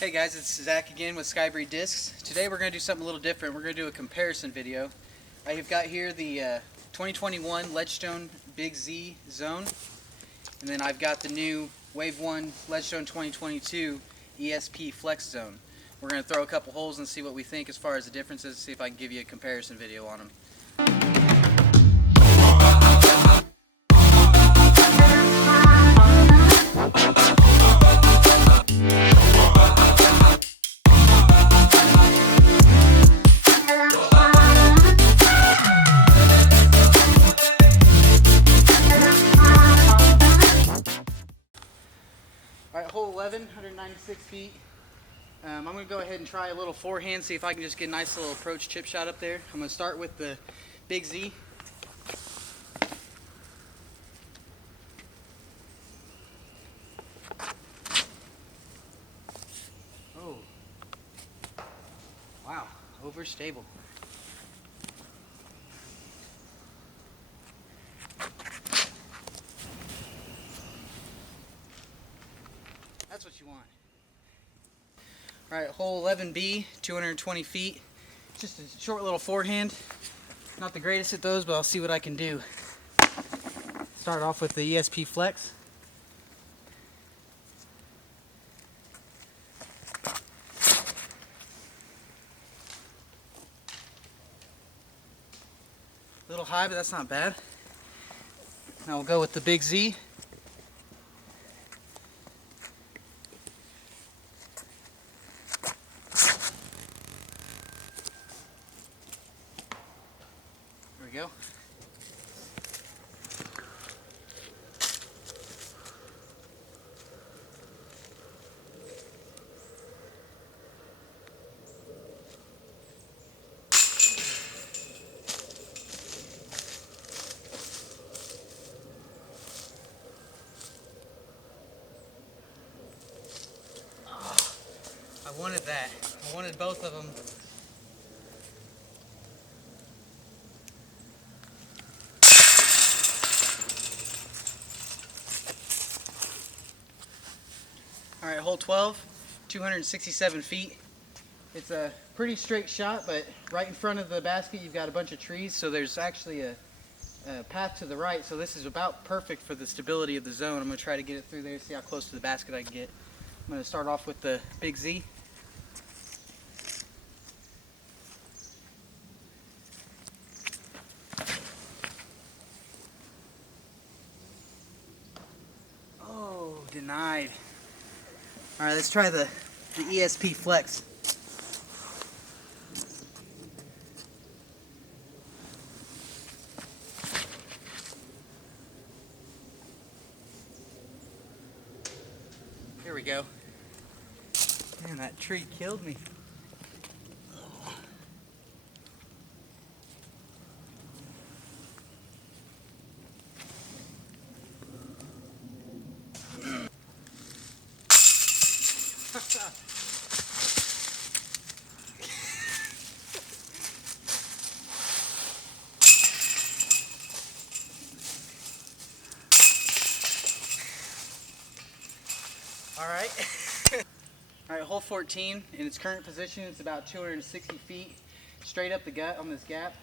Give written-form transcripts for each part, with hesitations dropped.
Hey guys, it's Zach again with Skybreed Discs. Today we're going to do something a little different. We're going to do a comparison video. I have got here the 2021 Ledgestone Big Z Zone, and then I've got the new Wave 1 Ledgestone 2022 ESP Flex Zone. We're going to throw a couple holes and see what we think as far as the differences, see if I can give you a comparison video on them. Alright, hole 11, 196 feet. I'm going to go ahead and try a little forehand, see if I can just get a nice little approach chip shot up there. I'm going to start with the Big Z. Oh, wow, overstable. That's what you want. Alright, hole 11B, 220 feet. Just a short little forehand. Not the greatest at those, but I'll see what I can do. Start off with the ESP Flex. A little high, but that's not bad. Now we'll go with the Big Z. There we go. I wanted that. I wanted both of them. Alright, hole 12, 267 feet. It's a pretty straight shot, but right in front of the basket you've got a bunch of trees, so there's actually a path to the right, so this is about perfect for the stability of the zone. I'm going to try to get it through there, see how close to the basket I can get. I'm going to start off with the Big Z. Oh, denied. Alright, let's try the ESP Flex. Here we go. Man, that tree killed me. Alright. Alright, hole 14 in its current position, it's about 260 feet straight up the gut on this gap.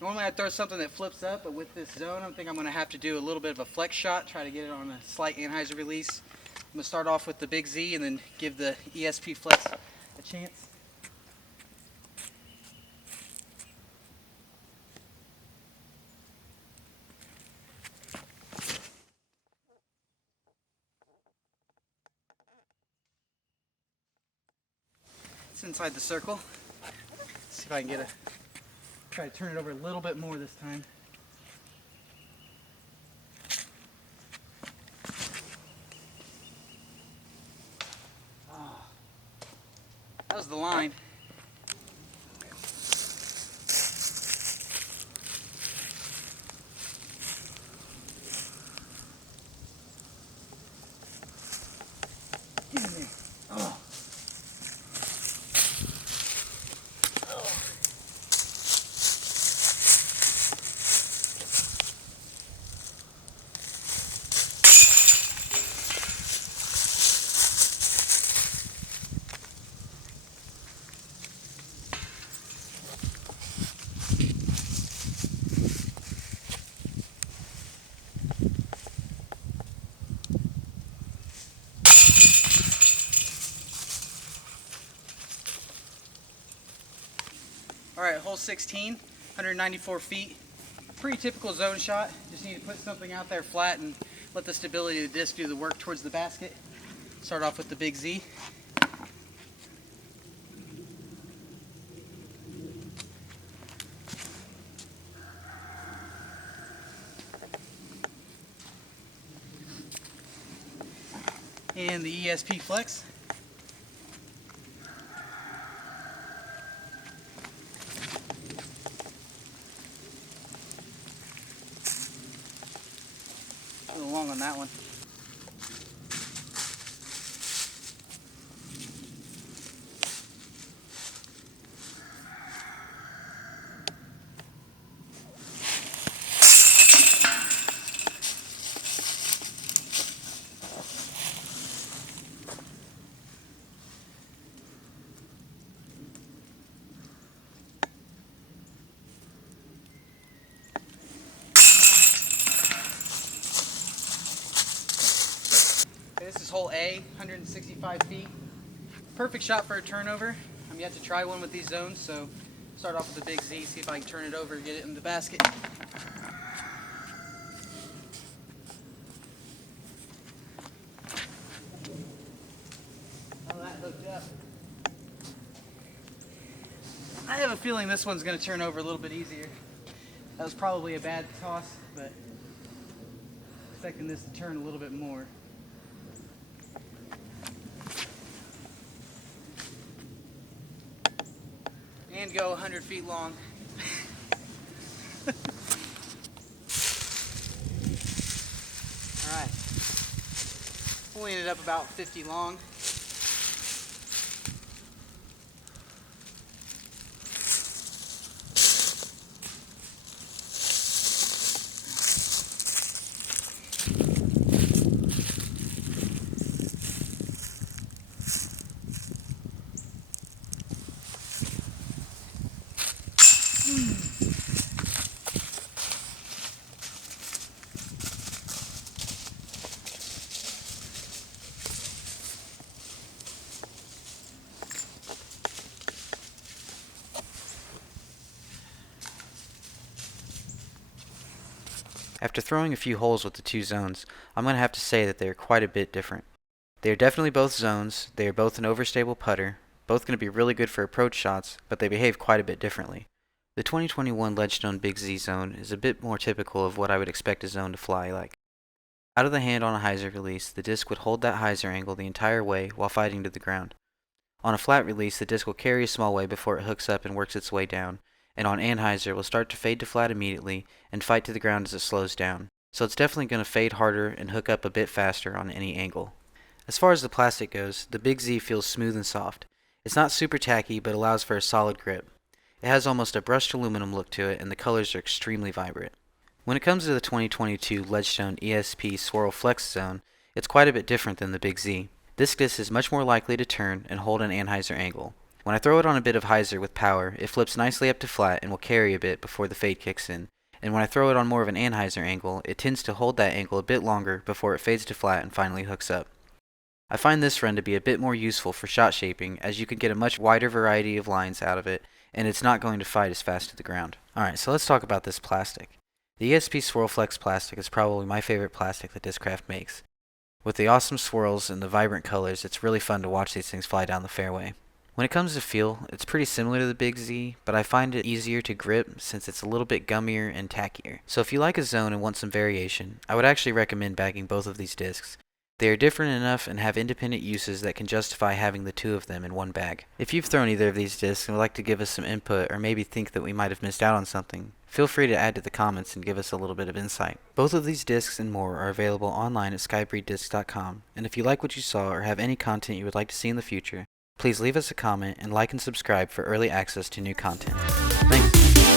Normally I'd throw something that flips up, but with this zone I think I'm going to have to do a little bit of a flex shot, try to get it on a slight anhyzer release. I'm going to start off with the Big Z and then give the ESP Flex a chance. It's inside the circle. Let's see if I can get try to turn it over a little bit more this time. Oh, that was the line. Get in there. Oh. Alright, hole 16, 194 feet. Pretty typical zone shot. Just need to put something out there flat and let the stability of the disc do the work towards the basket. Start off with the Big Z. And the ESP Flex. A little long on that one. This is hole A, 165 feet. Perfect shot for a turnover. I'm yet to try one with these zones, so start off with the Big Z, see if I can turn it over and get it in the basket. Oh, that hooked up. I have a feeling this one's going to turn over a little bit easier. That was probably a bad toss, but expecting this to turn a little bit more. And go 100 feet long. Alright. Only ended up about 50 long. After throwing a few holes with the two zones, I'm going to have to say that they are quite a bit different. They are definitely both zones, they are both an overstable putter, both going to be really good for approach shots, but they behave quite a bit differently. The 2021 Ledgestone Big Z zone is a bit more typical of what I would expect a zone to fly like. Out of the hand on a hyzer release, the disc would hold that hyzer angle the entire way while fighting to the ground. On a flat release, the disc will carry a small way before it hooks up and works its way down, and on anhyzer will start to fade to flat immediately and fight to the ground as it slows down. So it's definitely going to fade harder and hook up a bit faster on any angle. As far as the plastic goes, the Big Z feels smooth and soft. It's not super tacky, but allows for a solid grip. It has almost a brushed aluminum look to it, and the colors are extremely vibrant. When it comes to the 2022 Ledgestone ESP Swirl FLX zone, it's quite a bit different than the Big Z. This disc is much more likely to turn and hold an anhyzer angle. When I throw it on a bit of hyzer with power, it flips nicely up to flat and will carry a bit before the fade kicks in. And when I throw it on more of an anhyzer angle, it tends to hold that angle a bit longer before it fades to flat and finally hooks up. I find this run to be a bit more useful for shot shaping, as you can get a much wider variety of lines out of it, and it's not going to fight as fast to the ground. Alright, so let's talk about this plastic. The ESP Swirl FLX plastic is probably my favorite plastic that Discraft makes. With the awesome swirls and the vibrant colors, it's really fun to watch these things fly down the fairway. When it comes to feel, it's pretty similar to the Big Z, but I find it easier to grip since it's a little bit gummier and tackier. So if you like a zone and want some variation, I would actually recommend bagging both of these discs. They are different enough and have independent uses that can justify having the two of them in one bag. If you've thrown either of these discs and would like to give us some input or maybe think that we might have missed out on something, feel free to add to the comments and give us a little bit of insight. Both of these discs and more are available online at skybreeddiscs.com, and if you like what you saw or have any content you would like to see in the future, please leave us a comment and like and subscribe for early access to new content. Thanks!